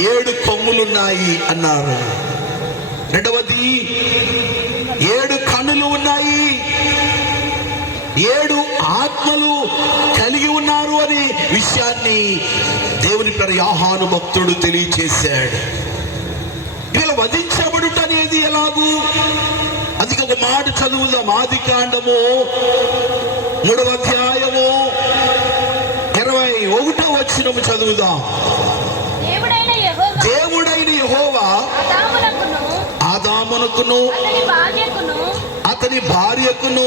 7 కొమ్ములున్నాయి అన్నారు. రెండవది 7 కన్నులు ఉన్నాయి, 7 ఆత్మలు కలిగి ఉన్నారు అనే విషయాన్ని దేవుని పేరు యోహాను భక్తుడు తెలియచేశాడు. ఇలా వధించబడుట అనేది ఎలాగూ, అది ఒక మాట చదువుదాం. ఆదికాండము 3వ అధ్యాయము 21వ వచనము చదువుదాం. దేవుడైన యెహోవా ఆదామునకును అతని భార్యకును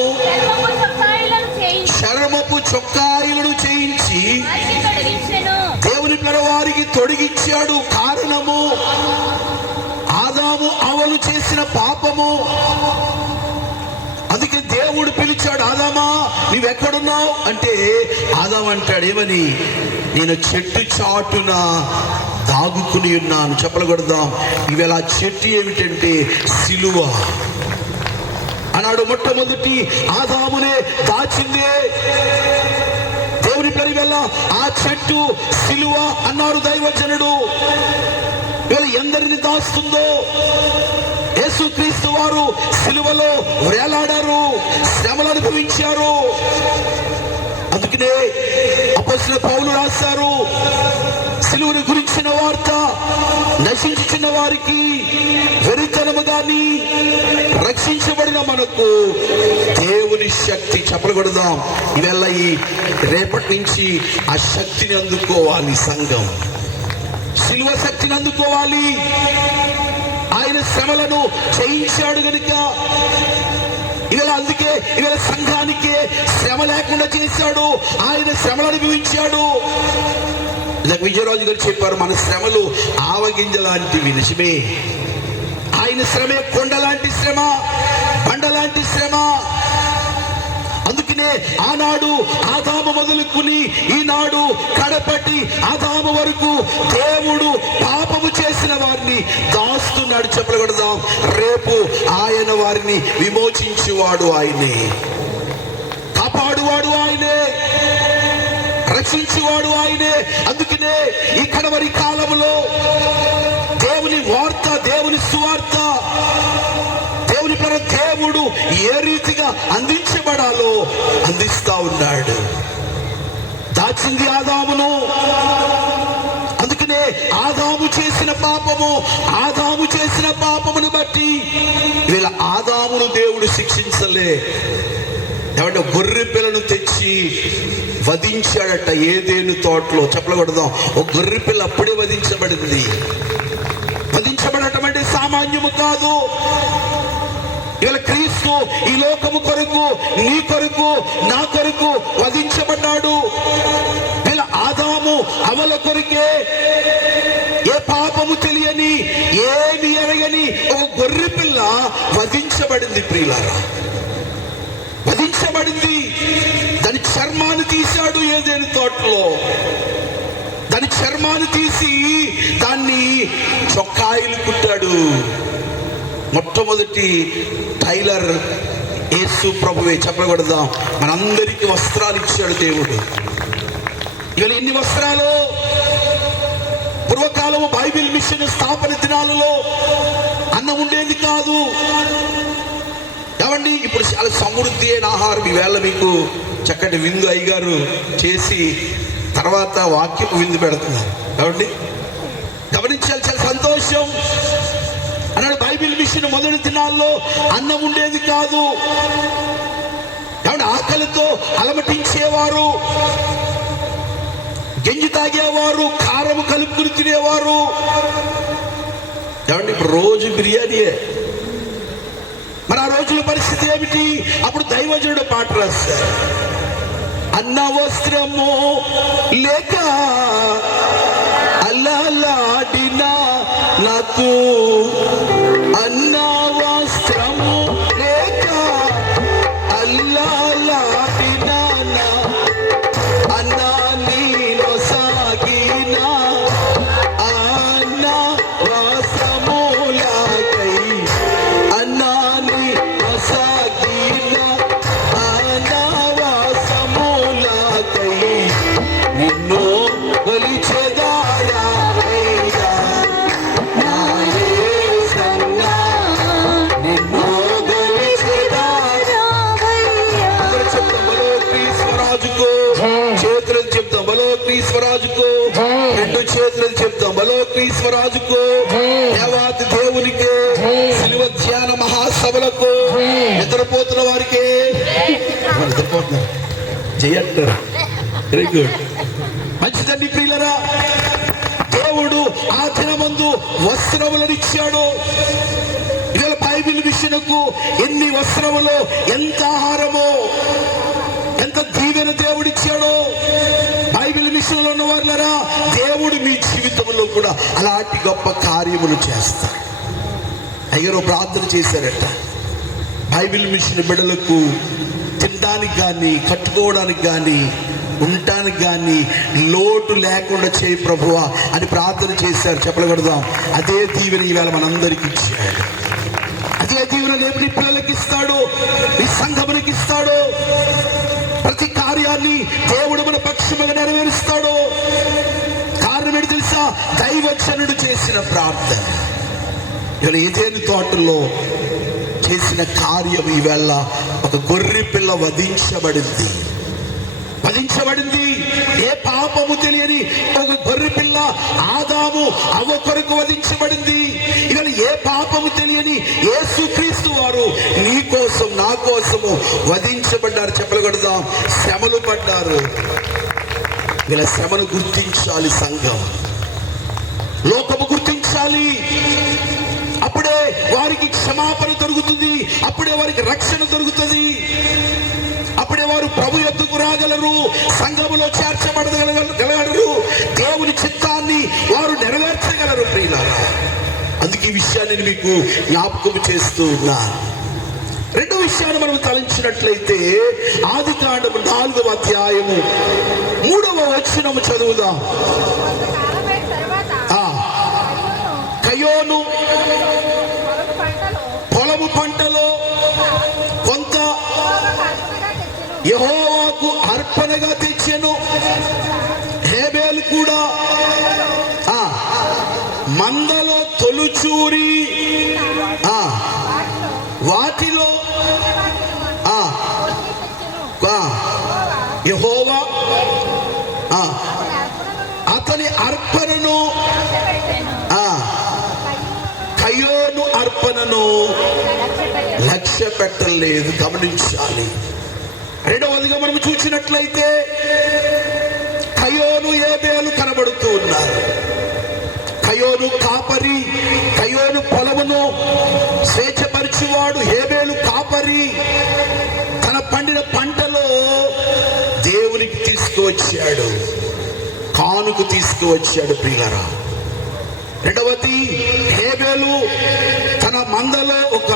చర్మపు చొక్కాయిలను చేయించి దేవుని పేర వారికి తొడిగించాడు. కారణము ఆదాము అవలు చేసిన పాపము. అందుకే దేవుడు పిలిచాడు, ఆదామా నీవెక్కడున్నావు అంటే ఆదాము అంటాడు ఏమని, నేను చెట్టు చాటున దాగుకుని ఉన్నాను. చెప్పలగొడదాం. ఇవాళ చెట్టు ఏమిటంటే సిలువ అన్నాడు. మొట్టమొదటి ఆదామునే దాచిందే దేవుని పేరు వల్ల ఆ చెట్టు సిలువ అన్నారు దైవజనుడు. ఇవాళ ఎందరిని దాస్తుందో. యేసుక్రీస్తు వారు సిలువలో వేలాడారు, శ్రమలు అనుభవించారు. అందుకనే అపొస్తలుడైన పౌలు రాశారు, సిలువను గురించిన వార్త నశించుచున్న వారికి వెరితనము గాని రక్షించబడిన మనకు దేవుని శక్తి. చెప్పలగొడదాం. ఇవల్ల ఈ రేపటి నుంచి ఆ శక్తిని అందుకోవాలి. సంఘం సిలువ శక్తిని అందుకోవాలి. ఆయన శ్రమలను జయించాడు గనుక ఇవాళ, అందుకే ఇవాళ సంఘానికి శ్రమ లేకుండా చేశాడు. ఆయన శ్రమలు అనుభవించాడు. విజయరాజు గారు చెప్పారు, మన శ్రమలు ఆవగింజ లాంటివి. నిజమే. ఆయన శ్రమే కొండ లాంటి శ్రమ, బండ లాంటి శ్రమ. అందుకనే ఆనాడు ఆదాము మొదలుకుని ఈనాడు కడపటి ఆదాము వరకు దేవుడు పాపము చేసిన వారిని దాస్తున్నాడు. చెప్పగలుగుదాం. రేపు ఆయన వారిని విమోచించేవాడు ఆయనే, కాపాడువాడు ఆయనే, రక్షించేవాడు ఆయనే. అందుకనే ఈ కడవరి కాలంలో దేవుని వార్త, దేవుని సువార్త, దేవుని పర దేవుడు ఏ రీతిగా అందించబడాలో అందిస్తా ఉన్నాడు. దాచింది ఆదామును. అందుకనే ఆదాము చేసిన పాపమును బట్టి వీళ్ళ ఆదామును దేవుడు శిక్షించలే. ఏమంటే గొర్రె పిల్లను తెచ్చి వధించాడట ఏదేను తోటలో. చెప్పలగొడదాం. ఒక గొర్రె పిల్ల అప్పుడే వధించబడింది. వధించబడటం అంటే సామాన్యము కాదు. ఇవాళ క్రీస్తు ఈ లోకము కొరకు, నీ కొరకు, నా కొరకు వధించబడ్డాడు. వీళ్ళ ఆదాము అవల కొరకే, ఏ పాపము తెలియని, ఏమి ఎరగని ఒక గొర్రె పిల్ల వధించబడింది. ప్రియులారా, వధించబడింది. దాని చర్మాన్ని తీశాడు ఏదేను తోటలో. దాని చర్మాన్ని తీసి దాన్ని చొక్కాయిలు కుట్టాడు. మొట్టమొదటి టైలర్ యేసు ప్రభువే. చెప్పకూడదాం. మనందరికీ వస్త్రాలు ఇచ్చాడు దేవుడు. ఇవాళ ఎన్ని వస్త్రాలు! పూర్వకాలము బైబిల్ మిషన్ స్థాపన దినాలలో అన్నం ఉండేది కాదు. ఏమండి, ఇప్పుడు చాలా సమృద్ధి అయిన ఆహారం. ఈవేళ మీకు చక్కటి విందు అయ్యగారు చేసి తర్వాత వాక్యపు విందు పెడుతున్నారు. ఏమండి, గమనించాలి. చాలా సంతోషం. అన్నాడు బైబిల్ మిషన్ మొదటి దినాల్లో అన్నం ఉండేది కాదు. ఏమంటే ఆకలితో అలమటించేవారు, గంజి తాగేవారు, కారము కలుపుకుని తినేవారు. ఏమంటే ఇప్పుడు రోజు బిర్యానీయే. మరి ఆ రోజుల పరిస్థితి ఏమిటి? అప్పుడు దైవజనుడు పాట రాశారు. అన్న వస్త్రము లేక అల్లాడినా నాకు, అన్న వస్త్రము లేక అల్లాడినా అన్న నీలో సాగిన అన్న వస్త్రములకై, అన్న నీలో సాగిన అన్న వస్త్రములకై నిన్ను కొలిచెదారా. చేతులు చెప్తాం. బలో క్రీశ్వరాజుకు, దేవాది దేవునికి, సిలువ ధ్యాన మహాసభలకు, నిద్రపోతున్న వారికి నిద్రపోతున్నారు చెయ్యంటారు. వెరీ గుడ్, మంచిదండి ప్రియులరా. దేవుడు ఆ దినమందు వస్త్రములను ఇచ్చాడు. ఇవాళ బైబిల్ విషయంకు ఎన్ని వస్త్రములో, ఎంత ఆహారమో, ఎంత దీవెన దేవుడిచ్చాడో. బైబిల్ విషయంలో ఉన్న వాళ్ళరా, దేవుడు మీ జీవితంలో కూడా అలాంటి గొప్ప కార్యములు చేస్తాడు. అయ్యారో ప్రార్థన చేశారట, బైబిల్ మిషన్ బిడ్డలకు తినడానికి కానీ, కట్టుకోవడానికి కానీ, ఉండటానికి కానీ లోటు లేకుండా చేయి ప్రభువా అని ప్రార్థన చేశారు. చెప్పగలుగుదాం. అదే దీవెన ఈవేళ మనందరికి ఇచ్చాడు. అదే దీవెన రేపు నీ పిల్లలకి ఇస్తాడు, నీ సంఘమునికి ఇస్తాడు. ప్రతి కార్యాన్ని దేవుడు మన పక్షముగా నెరవేరుస్తాడు. కారణం ఏంటి తెలుసా? దైవజనుడు చేసిన ప్రార్థన. ఇవాళ ఏదేని తోటల్లో చేసిన కార్యం ఈవేళ ఒక గొర్రె పిల్ల వధించబడింది. ఏ పాపము తెలియని ఒక గొర్రె పిల్ల ఆదాము అవ్వ కొరకు వధించబడింది. ఇవాళ ఏ పాపము తెలియని యేసుక్రీస్తు వారు నీ కోసం, నా కోసము వధించబడ్డారు. చెప్పగలుగుదాం. శ్రమలు పడ్డారు. ఇలా శ్రమను గుర్తించాలి సంఘం, లోకము గుర్తించాలి. అప్పుడే వారికి క్షమాపణ దొరుకుతుంది, అప్పుడే వారికి రక్షణ దొరుకుతుంది, అప్పుడే వారు ప్రభు యొద్దకు రాగలరు, సంఘములో చేర్చబడగలరు, దేవుని చిత్తాన్ని వారు నెరవేర్చగలరు. ప్రియులారా, అందుకే ఈ విషయాన్ని మీకు జ్ఞాపకం చేస్తూ ఉన్నాను. రెండో విషయాన్ని మనం తలంచినట్లయితే ఆదికాండము 4వ అధ్యాయము 3వ వచనము చదువుదాం. కయోను పొలము పంటలో కొంత యెహోవాకు అర్పణగా తెచ్చెను. హేబేలు కూడా మందలో తొలుచూరి వాటిలో యెహోవా అతని అర్పణను, కయోను అర్పణను లక్ష్య పెట్టలేదు. గమనించాలి. రెండవదిగా మనం చూసినట్లయితే కయోను, హేబేలు కనబడుతూ ఉన్నారు. కయోను కాపరి, కయోను పొలమును స్వేచ్ఛపరిచేవాడు. హేబేలు కాపరి, తన పండిన పంటలో దేవునికి తీసుకువచ్చాడు, కానుక తీసుకువచ్చాడు. ప్రియులారా, రెండవది హేబేలు తన మందలో ఒక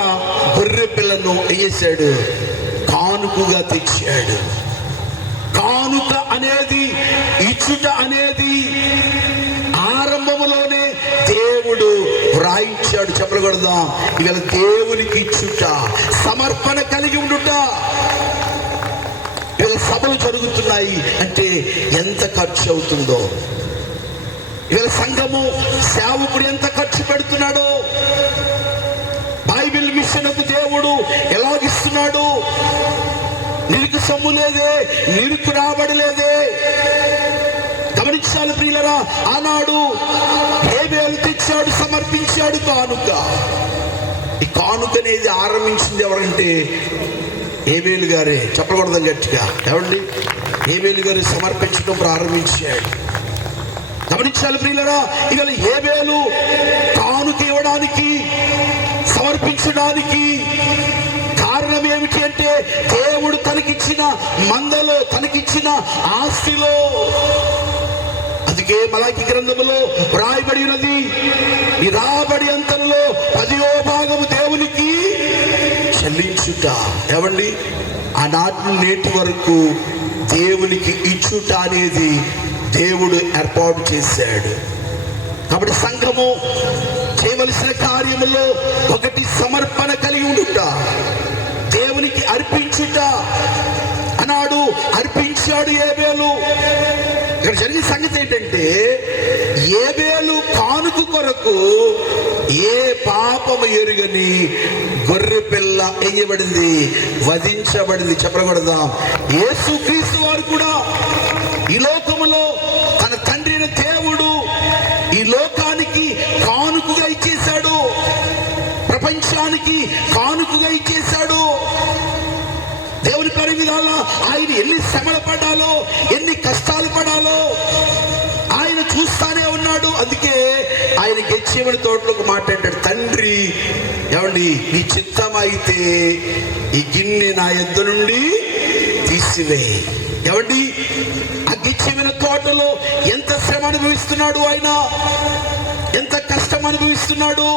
గొర్రె పిల్లను వేసాడు, కానుకగా తెచ్చాడు. కానుక అనేది, ఇచ్చుట అనేది ఆరంభంలోనే దేవుడు వ్రాయించాడు. చెప్పగలుగుదాం. ఇవాళ దేవునికి ఇచ్చుట, సమర్పణ కలిగి ఉండుట. ఇవాళ సభలు జరుగుతున్నాయి అంటే ఎంత ఖర్చు అవుతుందో, ఇవాళ సంఘము సేవకుడు ఎంత ఖర్చు పెడుతున్నాడో, బైబిల్ మిషన్కు దేవుడు ఎలాగిస్తున్నాడు. నిరుకు సొమ్ము లేదే, నిరుకు రాబడలేదే. గమనించాలి ప్రియులరా. ఆనాడు హేబేలు తెచ్చాడు, సమర్పించాడు కానుక. ఈ కానుక అనేది ఆరంభించింది ఎవరంటే హేబేలు గారే. చెప్పకూడదు గట్టిగా. ఏమండి? హేబేలు గారు సమర్పించడం ప్రారంభించాడు. గమనించాలి ప్రియులరా. ఇవాళ హేబేలు కానుక ఇవ్వడానికి, సమర్పించడానికి కారణం ఏమిటి అంటే దేవుడు తనకిచ్చిన మందలో, తనకిచ్చిన ఆస్తిలో. అందుకే మలాకి గ్రంథములో వ్రాయబడి ఉన్నది, ఈ రాబడి అంతలో 10వ భాగము దేవునికి చెల్లించుట. ఏమండి? ఆనాటి నేటి వరకు దేవునికి ఇచ్చుట అనేది దేవుడు ఏర్పాటు చేశాడు. కాబట్టి సంఘము చేయవలసిన కార్యములో ఒకటి సమర్పణ కలిగి ఉండుట, దేవునికి అర్పించుట. అన్నాడు, అర్పించాడు హేబేలు. ఇక్కడ జరిగిన సంగతి ఏంటంటే హేబేలు కానుక కొరకు ఏ పాపము ఎరుగని గొర్రె పిల్ల వేయబడింది, వధించబడింది. చెప్పకూడదా? యేసుక్రీస్తు వారు కూడా ఈ లోకములో తన తండ్రి దేవుడు ఈ లోకానికి కానుకగా ఇచ్చేశాడు, ప్రపంచానికి కానుకగా ఇచ్చేశాడు. దేవుని పని విధాలా ఆయన ఎన్ని శ్రమలు పడాలో, ఎన్ని కష్టాలు పడాలో ఆయన చూస్తానే ఉన్నాడు. అందుకే ఆయన గెత్సేమనే తోటలోకి మాట్లాడాడు, తండ్రి ఏమండి నీ చిత్తం అయితే ఈ గిన్నె నా యొద్ద నుండి తీసివే. ఏమండి ఆ గెత్సేమనే తోటలో ఎంత శ్రమ అనుభవిస్తున్నాడు ఆయన, ఎంత కష్టం అనుభవిస్తున్నాడు.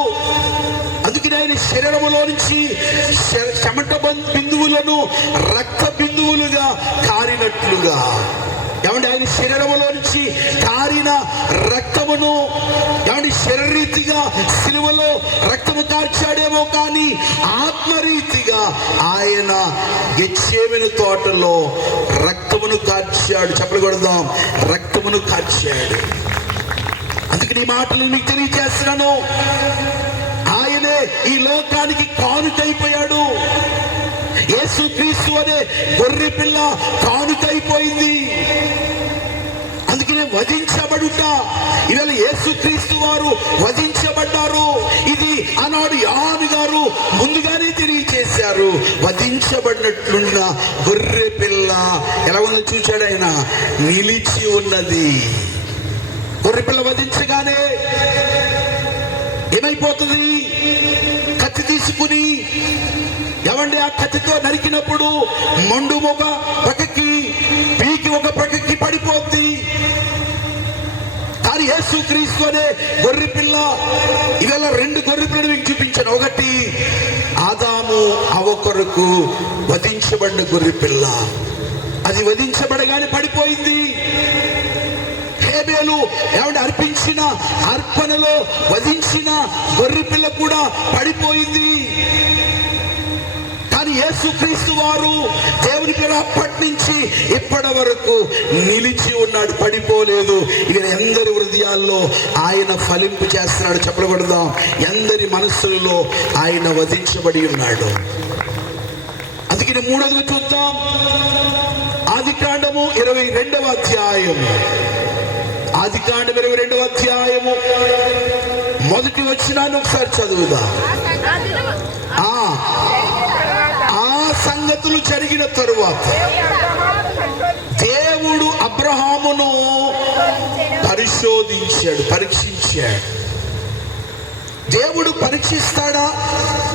అందుకని ఆయన శరీరములో నుంచి చెమట బిందువులను రక్త బిందువులుగా కారినట్లుగా, ఏమంటే ఆయన శరీరములో నుంచి కారిన రక్తమును ఏమంటే శరీరీతిగా సిలువలో రక్తము కార్చాడేమో కానీ ఆత్మరీతిగా ఆయన గెత్సేమనే తోటలో రక్తమును కార్చాడు. చెప్పకూడదాం, రక్తమును కార్చాడు. అందుకని ఈ మాటలు నీకు తెలియజేస్తున్నాను. ఆయనే ఈ లోకానికి కానుకైపోయాడు. యేసుక్రీస్తు అనే గొర్రె పిల్ల కానుకైపోయింది. అందుకనే వధించబడుట, ఇవాళ యేసుక్రీస్తు వారు వధించబడ్డారు. ఇది ఆనాడు యోహాను గారు ముందుగానే తెలియచేశారు. వధించబడినట్లున్న గొర్రె పిల్ల ఎలా ఉందో చూశాడు ఆయన, నిలిచి ఉన్నది. గొర్రె పిల్ల వధించగానే ఏమైపోతుంది? కత్తి తీసుకుని ఏమండి ఆ కత్తితో నరికినప్పుడు మొండు ఒక పక్కకి, పీకి ఒక పక్కకి పడిపోద్ది. కానీ యేసుక్రీస్తు అనే గొర్రె పిల్ల, ఇవాళ రెండు గొర్రె పిల్లలు మీకు చూపించాను. ఒకటి ఆదాము అవ్వ కొరకు వధించబడిన గొర్రె పిల్ల, అది వధించబడగానే పడిపోయింది. హేబేలు ఏమంటే అర్పించిన అర్పణలో వధించిన గొర్రె పిల్ల కూడా పడిపోయింది. కానీ యేసుక్రీస్తు వారు దేవుని పిల్ల అప్పటి నుంచి ఇప్పటి వరకు నిలిచి ఉన్నాడు, పడిపోలేదు. ఇక ఎందరి హృదయాల్లో ఆయన ఫలింపు చేస్తున్నాడు. చెప్పకూడదాం, ఎందరి మనస్సులలో ఆయన వధించబడి ఉన్నాడు. అందుకని మూడవది చూద్దాం. ఆదికాండము 22వ అధ్యాయము. ఆదికాండం 22వ అధ్యాయము మొదటి వచనాన్ని ఒకసారి చదువుదాం. ఆ సంగతులు జరిగిన తరువాత దేవుడు అబ్రహామును పరీక్షించాడు. దేవుడు పరీక్షిస్తాడా,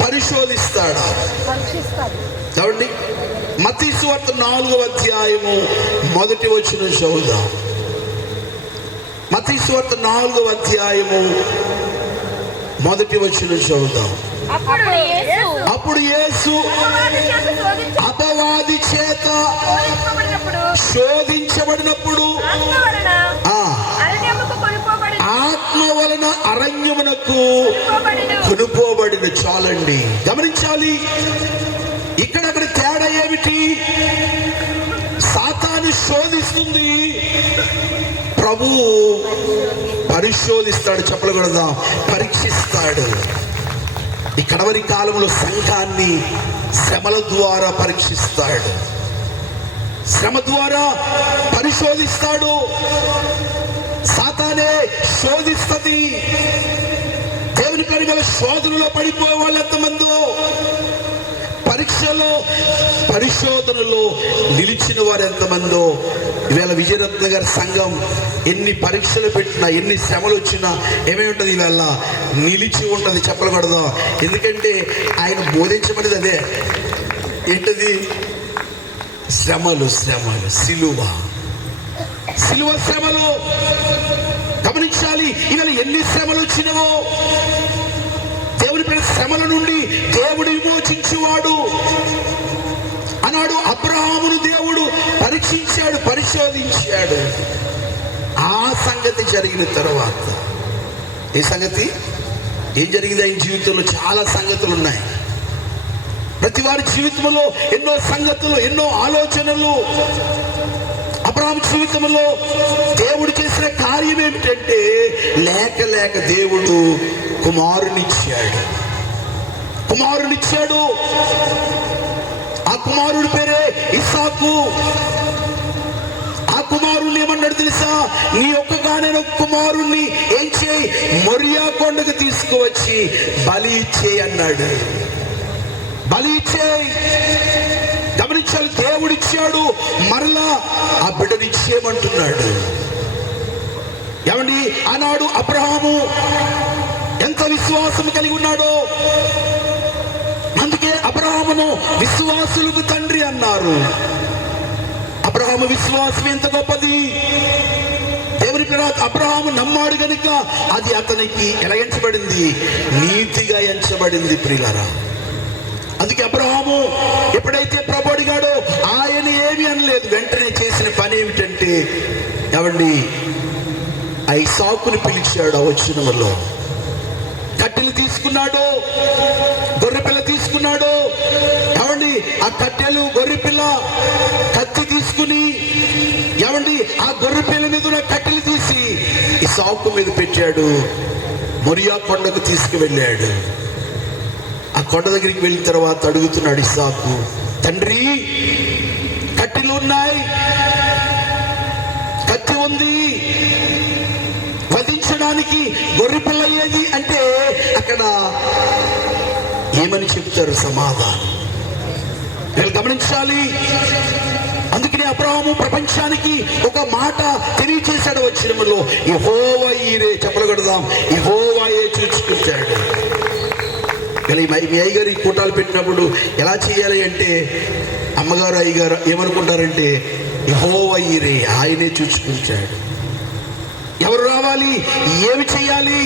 పరిశోధిస్తాడా? చూడండి, మత్తయి సువార్త 4వ అధ్యాయము మొదటి వచనం చదువుదాం. మత్తయి సువార్త 4వ అధ్యాయము మొదటి వచనం చదువుదాం. అప్పుడు యేసు అపవాది చేత శోధించబడినప్పుడు ఆత్మ వలన అరణ్యమునకు కొనుపోబడిన. చాలండి, గమనించాలి. ఇక్కడ తేడా ఏమిటి? సాతాను శోధిస్తుంది, ప్రభువు పరిశోధిస్తాడు. చెప్పకూడదా, పరీక్షిస్తాడు. ఈ కడవరి కాలంలో సంఘాన్ని శ్రమల ద్వారా పరీక్షిస్తాడు, శ్రమ ద్వారా పరిశోధిస్తాడు. సాతానే శోధిస్తుంది. దేవుని పని వల్ల శోధనలో పడిపోయే వాళ్ళు ఎంతమందో, పరీక్షలో పరిశోధనలో నిలిచిన వారు ఎంతమందో. ఈవేళ విజయరత్న గారి సంఘం ఎన్ని పరీక్షలు పెట్టినా, ఎన్ని శ్రమలు వచ్చినా ఏమై ఉంటుంది? ఈవేళ నిలిచి ఉంటుంది. చెప్పకూడదు, ఎందుకంటే ఆయన బోధించబడింది అదే. ఏంటది? శ్రమలు, సిలువ శ్రమలు. గమనించాలి, ఈవేళ ఎన్ని శ్రమలు వచ్చినవో. దేవుని పైన శ్రమల నుండి దేవుడు విమోచించేవాడు. అన్నాడు అబ్రహామును దేవుడు పరీక్షించాడు, పరిశోధించాడు. ఆ సంగతి జరిగిన తర్వాత ఏ సంగతి? ఏం జరిగింది ఆయన జీవితంలో? చాలా సంగతులు ఉన్నాయి. ప్రతి వారి జీవితంలో ఎన్నో సంగతులు, ఎన్నో ఆలోచనలు. అబ్రహాము జీవితంలో దేవుడు చేసిన కార్యం ఏమిటంటే, లేక దేవుడు కుమారునిచ్చాడు. ఆ కుమారుడి పేరే ఇస్సాకు. ఆ కుమారుని ఏమన్నాడు? ఏమన్నాడు తెలుసా? నీ ఒక్కగానే కుమారుణ్ణి ఏం చేయి, మొరియా కొండకు తీసుకువచ్చి బలి ఇచ్చేయి అన్నాడు. బలి ఇచ్చేయి. గమనించాలి, దేవుడిచ్చాడు, మరలా ఆ బిడ్డని ఇచ్చేయమంటున్నాడు. ఏమండి, ఆనాడు అబ్రహాము ఎంత విశ్వాసం కలిగి ఉన్నాడో, అందుకే అబ్రహామును విశ్వాసులకు తండ్రి అన్నారు. అబ్రహాము విశ్వాసం ఎంత గొప్పది! దేవుని పిల్లలు, అబ్రహాము నమ్మాడు గనుక అది అతనికి ఎలా ఎంచబడింది? నీతిగా ఎంచబడింది. ప్రియులారా, అందుకే అబ్రహాము ఎప్పుడైతే ప్రభు అడిగాడో ఆయన ఏమీ అనలేదు. వెంటనే చేసిన పని ఏమిటంటే, ఏమండి, ఐసాకుని పిలిచాడు. ఆ వచనంలో కట్టెలు తీసుకున్నాడు, గొర్రెపిల్ల తీసుకున్నాడు. ఏమండి, ఆ కట్టెలు, గొర్రెపిల్ల, కత్తి తీసుకుని, ఏమండి, ఆ గొర్రెపిల్ల మీద ఉన్న కట్టెలు తీసి ఇసాకు మీద పెట్టాడు. మొరియా కొండకు తీసుకువెళ్ళాడు. ఆ కొండ దగ్గరికి వెళ్ళిన తర్వాత అడుగుతున్నాడు ఇసాకు, తండ్రి, కట్టెలు ఉన్నాయి, కత్తి ఉంది, వధించడానికి గొర్రెపిల్ల ఏది అంటే అక్కడ ఏమని చెప్తారు సమాధానం? వీళ్ళు గమనించాలి. అందుకనే అబ్రహాము ప్రపంచానికి ఒక మాట తెలియచేశాడు వచనములో, యెహోవా ఈరే. చెప్పగలుగుదాం, యెహోవాయే చూసుకుంటాడు. మీ అయ్యగారు ఈ కూటాలు పెట్టినప్పుడు ఎలా చేయాలి అంటే, అమ్మగారు అయ్యగారు ఏమనుకుంటారంటే, యెహోవా ఈరే, ఆయనే చూసుకుంటాడు. ఎవరు రావాలి, ఏమి చేయాలి?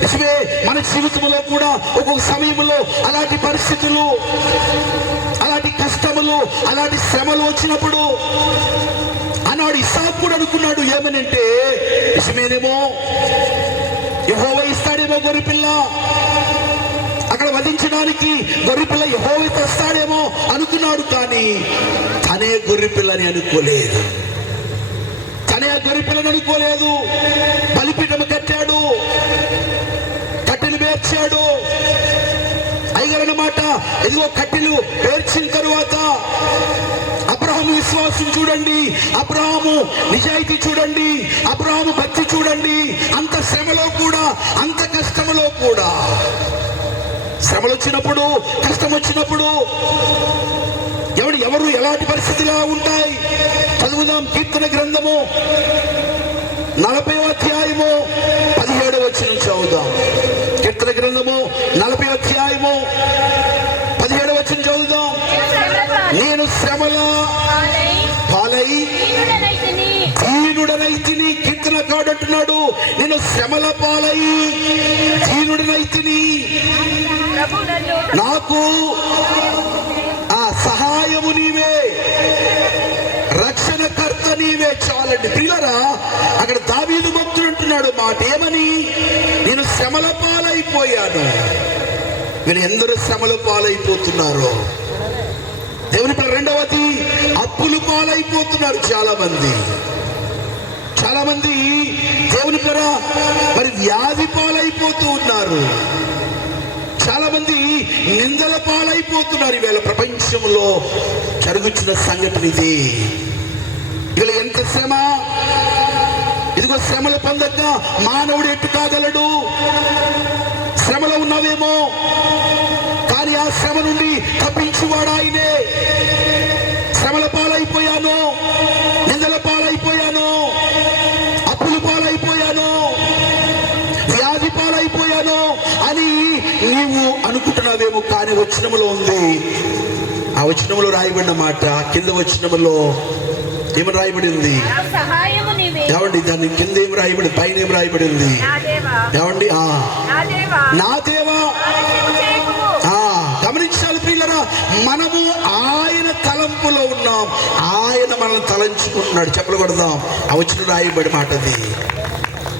నిజమే, మన జీవితంలో కూడా ఒక్కొక్క సమయంలో అలాంటి పరిస్థితులు, అలాంటి కష్టములు, అలాంటి శ్రమలు వచ్చినప్పుడు ఆనాడు ఇస్సాకు కూడా అనుకున్నాడు ఏమనంటే, నిజమేనేమో, యెహోవా ఇస్తాడేమో గొర్రెపిల్ల, అక్కడ వధించడానికి గొర్రెపిల్ల యెహోవా తెస్తాడేమో అనుకున్నాడు. కానీ తనే గొర్రెపిల్లని అనుకోలేదు. తనే గొర్రెపిల్లని అనుకోలేదు. బలిపీఠం కట్టాడు, కట్టెలు పేర్చాడు. అయ్యగారన్నమాట, ఇదిగో కట్టెలు పేర్చిన తరువాత అబ్రహాము విశ్వాసం చూడండి, అబ్రహాము నిజాయితీ చూడండి, అబ్రహాము భక్తి చూడండి. అంత శ్రమలో కూడా, అంత కష్టములో కూడా, శ్రమలు వచ్చినప్పుడు, కష్టం వచ్చినప్పుడు ఎవరు ఎలాంటి పరిస్థితులు ఉంటాయి? చదువుదాం కీర్తన గ్రంథము 40వ అధ్యాయము 17వ వచనం చదువుదాం. కీర్తన గ్రంథము 40వ అధ్యాయము 17వ వచనం చదువుదాం. నేను శ్రమల పాలై దీనుడనైతిని. కీర్తనకారుడు అంటున్నాడు, నేను శ్రమల పాలై దీనుడనైతిని, నాకు ఆ సహాయము నీవే, రక్షణకర్త నీవే. చాలండి ప్రియులారా, అక్కడ దావీదు భక్తుడు అంటున్నాడు మాట ఏమని? నేను శ్రమల పాలైపోయాను. మీరు ఎందరూ శ్రమల పాలైపోతున్నారు? దేవుని పిల్లలు, రెండవది అప్పులు పాలైపోతున్నారు చాలా మంది. చాలా మంది దేవుని పిల్లలు మరి వ్యాధి పాలైపోతూ ఉన్నారు. చాలా మంది నిందల పాలైపోతున్నారు. ఈవేళ ప్రపంచంలో జరుగుతున్న సంఘటన ఇది. ఇవాళ ఎంత శ్రమ! ఇదిగో శ్రమలు పొందక మానవుడు ఎట్టు కాగలడు? శ్రమలో ఉన్నావేమో, కానీ ఆ శ్రమ నుండి తప్పించువాడు ఆయనే. శ్రమల పాలైపోయాను, నిందల పాలైపోయాను, అప్పుల పాలైపోయాను, వ్యాధి పాలైపోయాను అని నీవు అనుకుంటున్నావేమో. కానీ వచనములో ఉంది, ఆ వచనములో రాయబడిన మాట కింద వచనములో ఏమని రాయబడింది? ఏమండి, దాని కింద ఏమి రాయబడి, పైన ఏమి రాయబడింది? ఏమండి, నా దేవా. గమనించాలి ప్రియులారా, మనము ఆయన తలంపులో ఉన్నాం, ఆయన మనల్ని తలంచుకుంటున్నాడు. చెప్పకూడదాం, ఆ వచ్చిన రాయబడి మాటది.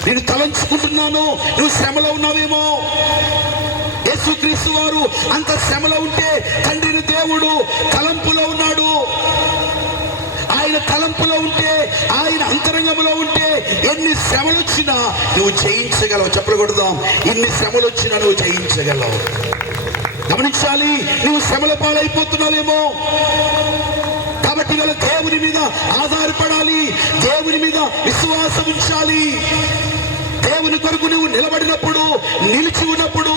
నేను తలంచుకుంటున్నాను. నువ్వు శ్రమలో ఉన్నావేమో. యేసుక్రీస్తు వారు అంత శ్రమలో ఉంటే తండ్రిని దేవుడు తలంపులో ఉన్నాడు. ఆయన తలంపులో ఉంటే, ఆయన అంతరంగంలో ఉంటే ఎన్ని శ్రమలు వచ్చినా నువ్వు జయించగలవు. చెప్పకూడదాం, ఎన్ని శ్రమలు వచ్చినా నువ్వు జయించగలవు. గమనించాలి, నువ్వు శ్రమల పాలైపోతున్నావేమో. కాబట్టి పట్టుదల దేవుని మీద ఆధారపడాలి, దేవుని మీద విశ్వాసం ఉంచాలి. దేవుని కొరకు నువ్వు నిలబడినప్పుడు, నిలిచి ఉన్నప్పుడు,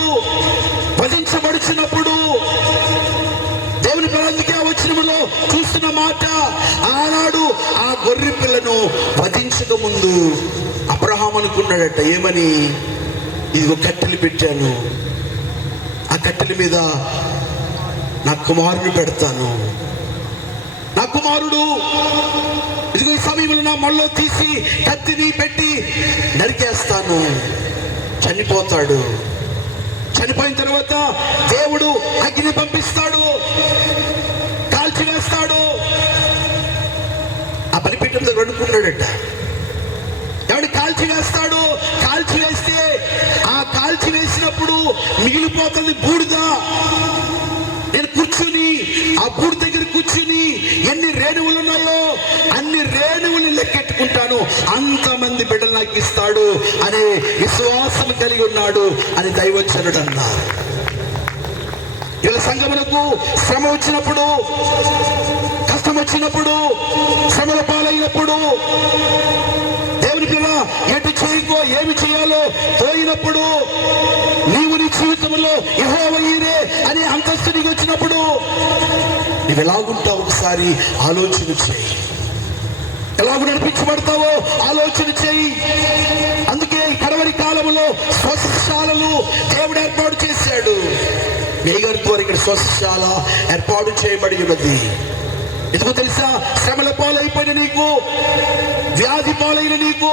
భజించబడుచున్నప్పుడు, దేవుని ప్రణాళిక వచనములో చూస్తున్న మాట, ఆనాడు ఆ గొర్రె పిల్లను వధించక ముందు అబ్రహాం అనుకున్నాడట, ఏమని? ఇదిగో కట్టెలు పెట్టాను, ఆ కట్టెల మీద నా కుమారుని పెడతాను, నా కుమారుడు ఇదిగో ఈ సమయంలో నా మళ్ళీ తీసి కత్తిని పెట్టి నరికేస్తాను, చనిపోతాడు. చనిపోయిన తర్వాత దేవుడు అగ్ని పంపిస్తాడు, కాల్చివేస్తాడు. ఆ బలిపీఠం దగ్గర వండుకున్నాడట. ఎవడు కాల్చివేస్తాడు? కాల్చివేస్తే ఆ కాల్చివేసినప్పుడు మిగిలిపోతుంది బూడిద. నేను కూర్చుని ఆ బూడి దగ్గర కూర్చుని ఎన్ని రేణువులు ఉన్నాయో అన్ని రేణువులు లెక్కెట్టుకుంటాను, అంతమంది బిడ్డలు నాకు ఇస్తాడు అనే విశ్వాసం కలిగి ఉన్నాడు అని దైవజనుడు అన్నారు. ఇలా సంఘములకు శ్రమ వచ్చినప్పుడు, కష్టం వచ్చినప్పుడు, శ్రమల పాలైనప్పుడు, దేవుని పిల్ల ఎటు చేయకో ఏమి చేయాలో పోయినప్పుడు, నీవు నీ జీవితంలో యెహోవా ఈరే అనే అంతస్తు నీకు వచ్చినప్పుడు నువ్వు ఎలాగుంటావు ఒకసారి ఆలోచన చేయి. ఎలాగ నడిపించబడతావో ఆలోచన చేయి. అందుకే కడవరి కాలంలో స్వస్థశాలలు దేవుడు ఏర్పాటు చేశాడు. మేయర్ ద్వారా ఇక్కడ స్వస్థశాల ఏర్పాటు చేయబడి ఉన్నది. ఎందుకో తెలుసా? శ్రమల పాలైపోయిన నీకు, వ్యాధి పాలైన నీకు,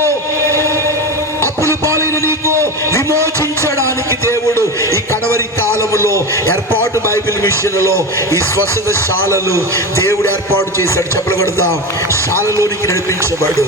అప్పుల పాలైన నీకు విమోచించడానికి దేవుడు ఈ కడవరి కాలములో ఏర్పాటు బైబిల్ మిషన్లలో ఈ స్వస్థత శాలలు దేవుడు ఏర్పాటు చేశాడు. చెప్పగలుగుతాం, శాలలోనికి నడిపించబడు.